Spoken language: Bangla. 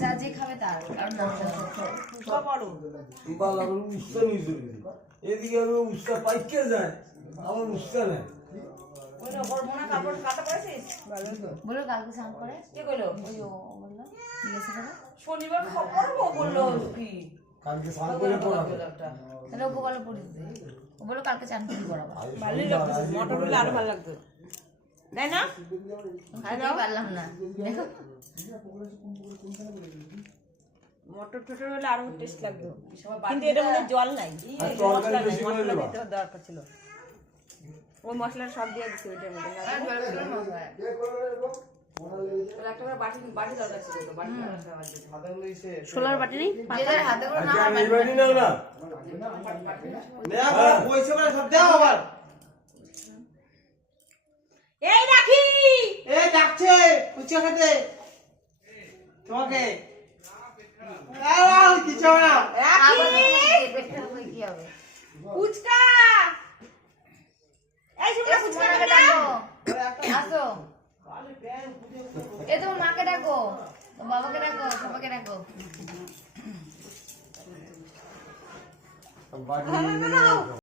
যা যে খাবে তার আর না এদিকে আমি উস্তা পাইকে যায় আমার উস্তা নেই বলো কালকে স্নান করে কে কইলো ওই ও বললো ঠিক আছে করে শনিবার খবর বললো কি কালকে স্নান করে পড়াবে তাহলে ওকে বলে পড়ি ও বলো কালকে চান করে পড়াবো ভালোই লাগছে মটর দিলে আরো ভালো লাগতো তাই না খাইতে পারলাম না দেখো মটর টটর হলে আরো টেস্ট লাগতো কিন্তু এটার মধ্যে জল নাই মশলা নাই মশলা দিতে দরকার ছিল ওই মশলা সব দিয়ে দিছি ওইটার মধ্যে ষোলোর বাটি নেই হাতে করে না এই বাড়ি নাও না এই রাখি এ ডাকছে ফুচকা খেতে তোমাকে কিছু হবে না কি হবে ফুচকা এই শুনে ফুচকা আসো এ তোমার মাকে ডাকো বাবাকে ডাকো সবাইকে ডাকো বাড়ি